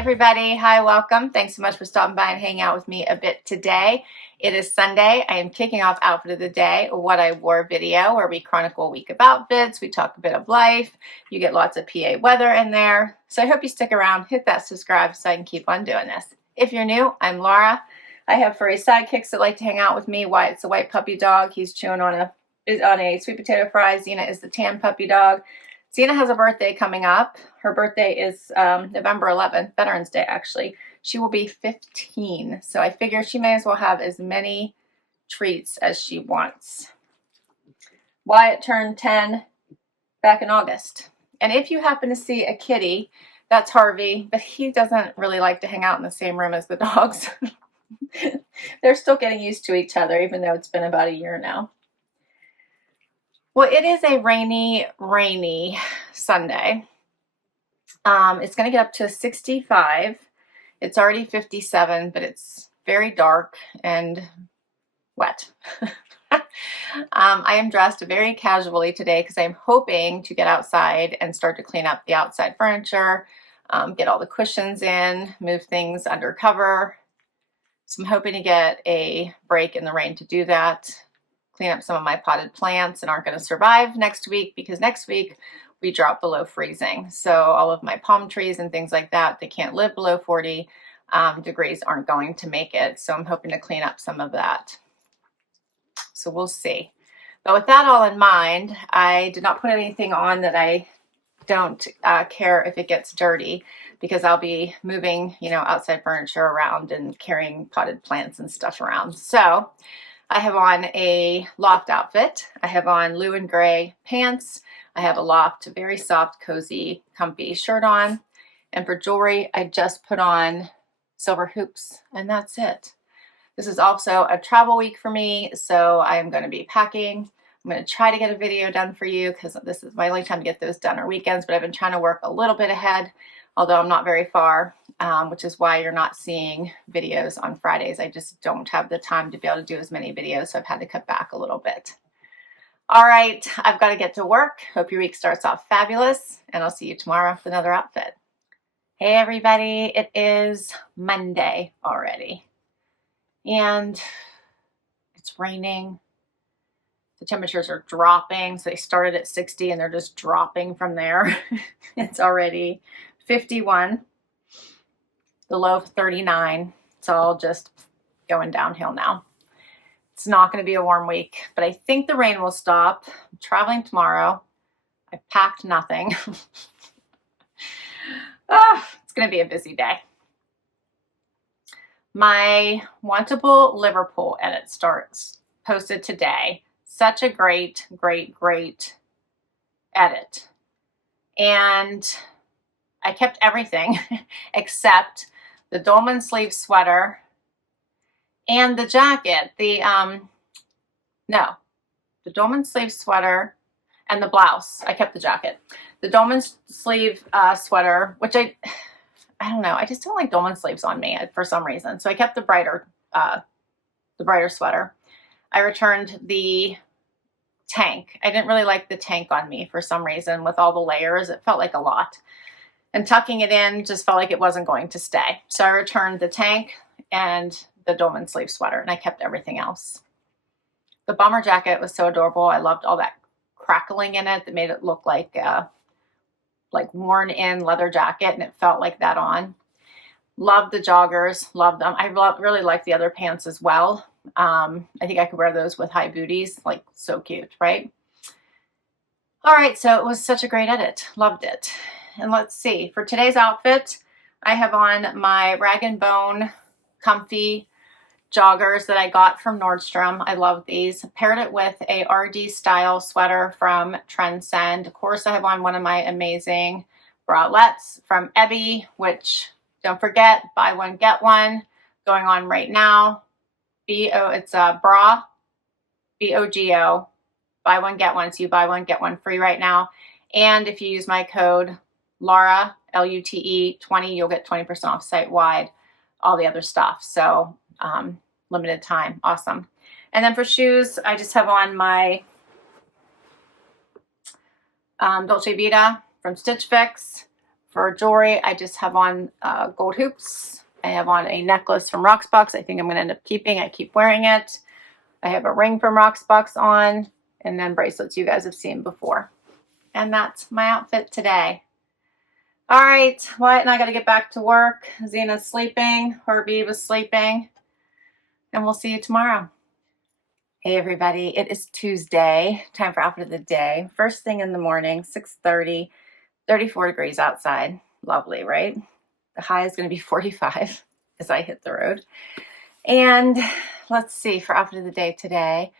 everybody. Hi, welcome. Thanks so much for stopping by and hanging out with me a bit today. It is Sunday. I am kicking off Outfit of the Day, What I Wore video, where we chronicle a week of outfits. We talk a bit of life. You get lots of PA weather in there. So I hope you stick around, hit that subscribe so I can keep on doing this. If you're new, I'm Laura. I have furry sidekicks that like to hang out with me. Wyatt's a white puppy dog. He's chewing on a sweet potato fry. Xena is the tan puppy dog. Xena has a birthday coming up. Her birthday is November 11th, Veterans Day actually. She will be 15, so I figure she may as well have as many treats as she wants. Wyatt turned 10 back in August. And if you happen to see a kitty, that's Harvey, but he doesn't really like to hang out in the same room as the dogs. They're still getting used to each other, even though it's been about a year now. Well, it is a rainy Sunday. It's going to get up to 65. It's already 57, but it's very dark and wet. I am dressed very casually today because I'm hoping to get outside and start to clean up the outside furniture, get all the cushions in, move things under cover. So I'm hoping to get a break in the rain to do that. Clean up some of my potted plants and aren't going to survive next week because next week we drop below freezing. So all of my palm trees and things like that, they can't live below 40 degrees, aren't going to make it. So I'm hoping to clean up some of that. So we'll see. But with that all in mind, I did not put anything on that I don't care if it gets dirty because I'll be moving, outside furniture around and carrying potted plants and stuff around. So I have on a Loft outfit. I have on blue and gray pants. I have a Loft, very soft, cozy, comfy shirt on. And for jewelry, I just put on silver hoops, and that's it. This is also a travel week for me, so I'm going to be packing. I'm going to try to get a video done for you because this is my only time to get those done are weekends, but I've been trying to work a little bit ahead, although I'm not very far, which is why you're not seeing videos on Fridays. I just don't have the time to be able to do as many videos, so I've had to cut back a little bit. All right, I've got to get to work. Hope your week starts off fabulous, and I'll see you tomorrow with another outfit. Hey everybody, it is Monday already, and it's raining. The temperatures are dropping, so they started at 60 and they're just dropping from there. It's already 51, the low of 39. It's all just going downhill now. It's not going to be a warm week, but I think the rain will stop. I'm traveling tomorrow. I've packed nothing. It's going to be a busy day. My Wantable Liverpool edit starts posted today. Such a great edit. And I kept everything except the dolman sleeve sweater and the jacket. The dolman sleeve sweater and the blouse. I kept the jacket. The dolman sleeve sweater, which I don't know. I just don't like dolman sleeves on me for some reason. So I kept the brighter sweater. I returned the tank. I didn't really like the tank on me for some reason with all the layers. It felt like a lot. And tucking it in just felt like it wasn't going to stay. So I returned the tank and the dolman sleeve sweater, and I kept everything else. The bomber jacket was so adorable. I loved all that crackling in it that made it look like worn in leather jacket, and it felt like that on. Loved the joggers, loved them. I really liked the other pants as well. I think I could wear those with high booties, like so cute, right? All right, so it was such a great edit. Loved it. And let's see, for today's outfit, I have on my Rag & Bone comfy joggers that I got from Nordstrom. I love these. Paired it with a RD style sweater from Trendsend. Of course, I have on one of my amazing bralettes from Evereve, which don't forget, buy one, get one, going on right now. It's a bra, BOGO, buy one, get one. So you buy one, get one free right now. And if you use my code Laura, LUTE 20, you'll get 20% off site-wide, all the other stuff. So limited time. Awesome. And then for shoes, I just have on my Dolce Vita from Stitch Fix, For jewelry, I just have on gold hoops. I have on a necklace from Rocksbox. I think I'm going to end up keeping. I keep wearing it. I have a ring from Rocksbox on, and then bracelets you guys have seen before. And that's my outfit today. All right, Wyatt and I got to get back to work. Zena's sleeping. Herbie was sleeping. And we'll see you tomorrow. Hey everybody, it is Tuesday. Time for outfit of the day. First thing in the morning, 6:30, 34 degrees outside. Lovely, right? The high is going to be 45 as I hit the road. And let's see, for outfit of the day today,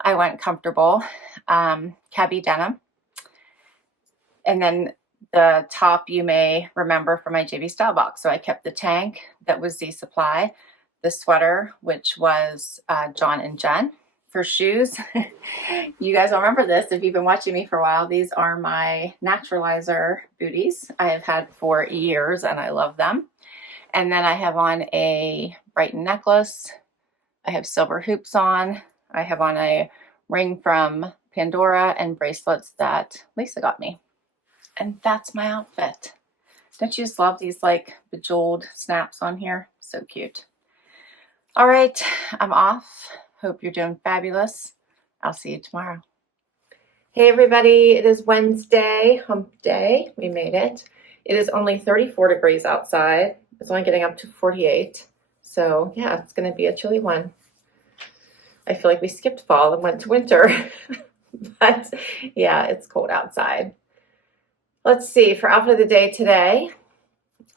I went comfortable. Cabi denim. And then the top you may remember from my JV Stylebox. So I kept the tank that was Z Supply, the sweater, which was John and Jenn. For shoes, you guys will remember this if you've been watching me for a while. These are my Naturalizer booties I have had for years and I love them. And then I have on a Brighton necklace. I have silver hoops on. I have on a ring from Pandora and bracelets that Lisa got me. And that's my outfit. Don't you just love these like bejeweled snaps on here? So cute. All right, I'm off. Hope you're doing fabulous. I'll see you tomorrow. Hey everybody, it is Wednesday, hump day. We made it. It is only 34 degrees outside. It's only getting up to 48. So yeah, it's going to be a chilly one. I feel like we skipped fall and went to winter. But yeah, it's cold outside. Let's see, for outfit of the day today,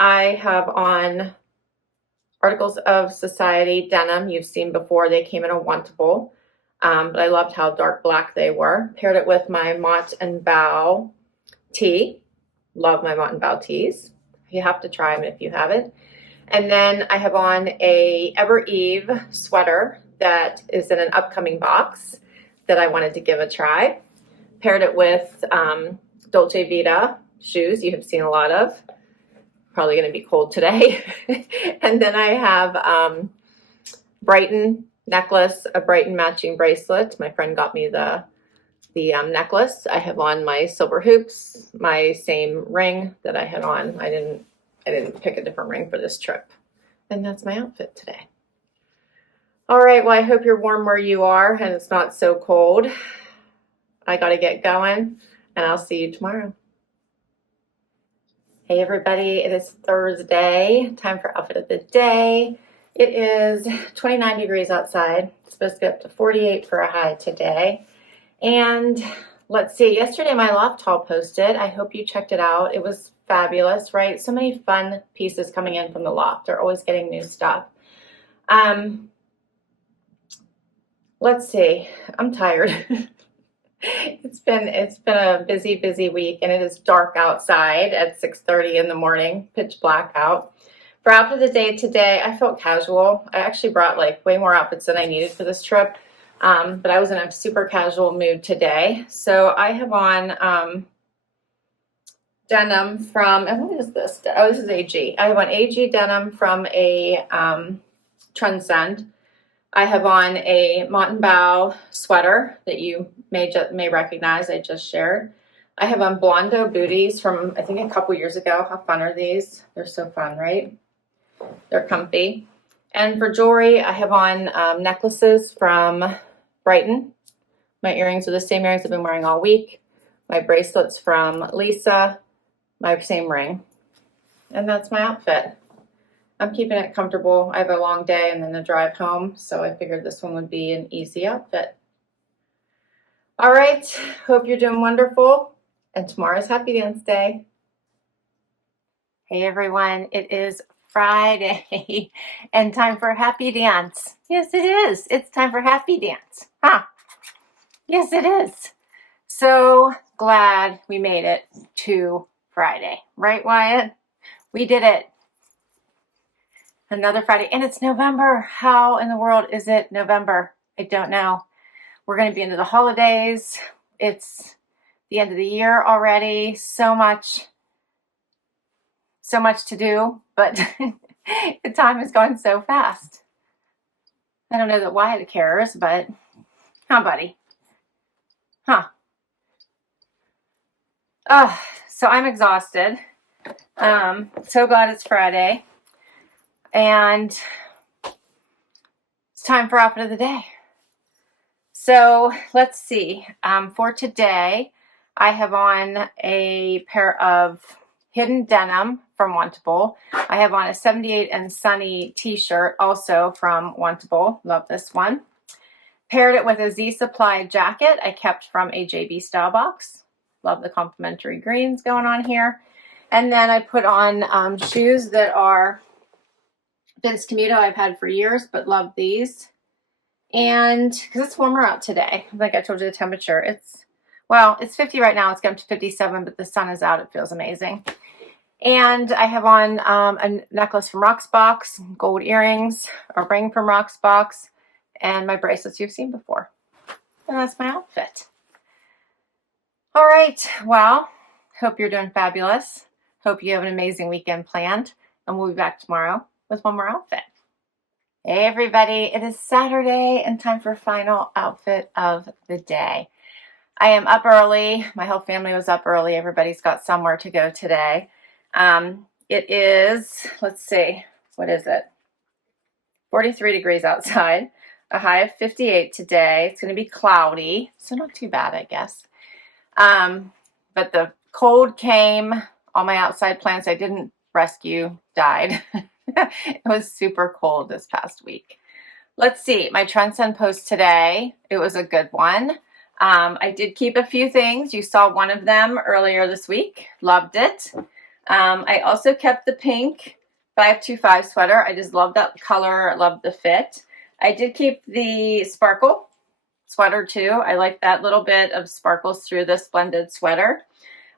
I have on Articles of Society denim. You've seen before. They came in a Wantable, but I loved how dark black they were. Paired it with my Mott Bow tee. Love my Mott Bow tees. You have to try them if you haven't. And then I have on a Evereve sweater that is in an upcoming box that I wanted to give a try. Paired it with Dolce Vita shoes you have seen a lot of. Probably going to be cold today. And then I have Brighton necklace, a Brighton matching bracelet. My friend got me the necklace. I have on my silver hoops, my same ring that I had on. I didn't pick a different ring for this trip. And that's my outfit today. All right, well, I hope you're warm where you are and it's not so cold. I got to get going and I'll see you tomorrow. Hey everybody, it is Thursday, time for outfit of the day. It is 29 degrees outside. It's supposed to get up to 48 for a high today. And let's see, yesterday my Loft haul posted. I hope you checked it out. It was fabulous, right? So many fun pieces coming in from the Loft. They're always getting new stuff. Let's see, I'm tired. It's been a busy week, and it is dark outside at 6:30 in the morning, pitch black out. For outfit of the day today, I felt casual. I actually brought like way more outfits than I needed for this trip, but I was in a super casual mood today. So I have on denim from, and what is this? Oh, this is AG. I have on AG denim from a Trendsend. I have on a Mott Bow sweater that you may recognize. I just shared. I have on Blondo booties from I think a couple years ago. How fun are these? They're so fun, right? They're comfy. And for jewelry, I have on necklaces from Brighton. My earrings are the same earrings I've been wearing all week. My bracelets from Lisa. My same ring. And that's my outfit. I'm keeping it comfortable. I have a long day and then a drive home, so I figured this one would be an easy outfit. All right, hope you're doing wonderful, and tomorrow's Happy Dance Day. Hey everyone, it is Friday and time for Happy Dance. Yes, it is. It's time for Happy Dance. Huh? Yes, it is. So glad we made it to Friday. Right, Wyatt? We did it. Another Friday, and it's November. How in the world is it November? I don't know. We're going to be into the holidays. It's the end of the year already. So much to do, but the time is going so fast. I don't know that Wyatt cares, but huh, buddy? Huh. Oh, so I'm exhausted. So glad it's Friday. And it's time for outfit of the day. So let's see. For today, I have on a pair of hidden denim from Wantable. I have on a 78 and Sunny t-shirt, also from Wantable. Love this one. Paired it with a Z Supply jacket I kept from a JB Stylebox. Love the complementary greens going on here. And then I put on shoes that are Vince Camuto I've had for years, but love these. And because it's warmer out today, like I told you the temperature, it's 50 right now. It's going to 57, but the sun is out. It feels amazing. And I have on a necklace from Rocksbox, gold earrings, a ring from Rocksbox, and my bracelets you've seen before. And that's my outfit. All right. Well, hope you're doing fabulous. Hope you have an amazing weekend planned. And we'll be back tomorrow with one more outfit. Hey everybody, it is Saturday and time for final outfit of the day. I am up early. My whole family was up early. Everybody's got somewhere to go today. It is, let's see, what is it? 43 degrees outside, a high of 58 today. It's going to be cloudy, so not too bad, I guess. But the cold came. All my outside plants I didn't rescue died. It was super cold this past week. Let's see, my Trendsend post today, it was a good one. I did keep a few things. You saw one of them earlier this week. Loved it. I also kept the pink 525 sweater. I just love that color. Love the fit. I did keep the sparkle sweater too. I like that little bit of sparkles through this blended sweater.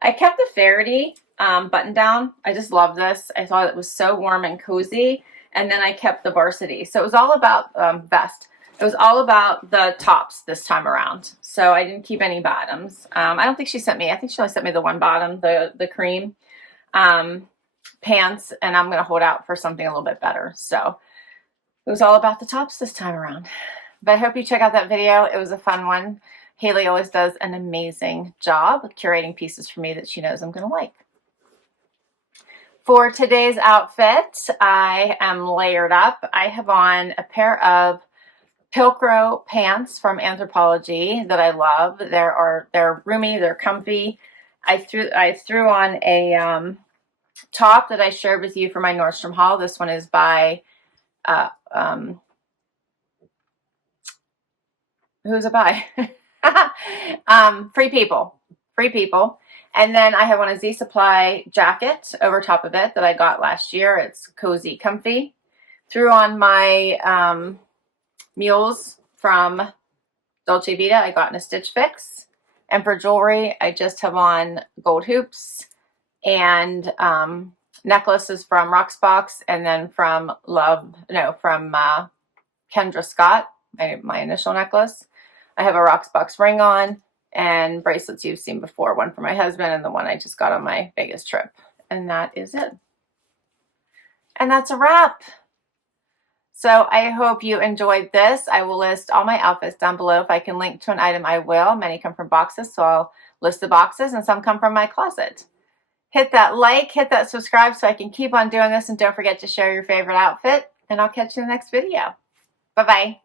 I kept the Faraday button down. I just love this. I thought it was so warm and cozy. And then I kept the varsity. So it was all about vest. It was all about the tops this time around. So I didn't keep any bottoms. I don't think she sent me. I think she only sent me the one bottom, the cream pants. And I'm going to hold out for something a little bit better. So it was all about the tops this time around. But I hope you check out that video. It was a fun one. Haley always does an amazing job of curating pieces for me that she knows I'm going to like. For today's outfit, I am layered up. I have on a pair of Pilcro pants from Anthropologie that I love. They're roomy, they're comfy. I threw on a top that I shared with you for my Nordstrom haul. This one is by who's it by? Free People. And then I have on a Z Supply jacket over top of it that I got last year. It's cozy, comfy. Threw on my mules from Dolce Vita. I got in a Stitch Fix. And for jewelry, I just have on gold hoops and necklaces from Rocksbox, and then from Kendra Scott, my initial necklace. I have a Rocksbox ring on and bracelets you've seen before, one for my husband and the one I just got on my Vegas trip. And that is it. And that's a wrap. So I hope you enjoyed this. I will list all my outfits down below. If I can link to an item, I will. Many come from boxes, so I'll list the boxes, and some come from my closet. Hit that like, hit that subscribe so I can keep on doing this, and don't forget to share your favorite outfit, and I'll catch you in the next video. Bye-bye.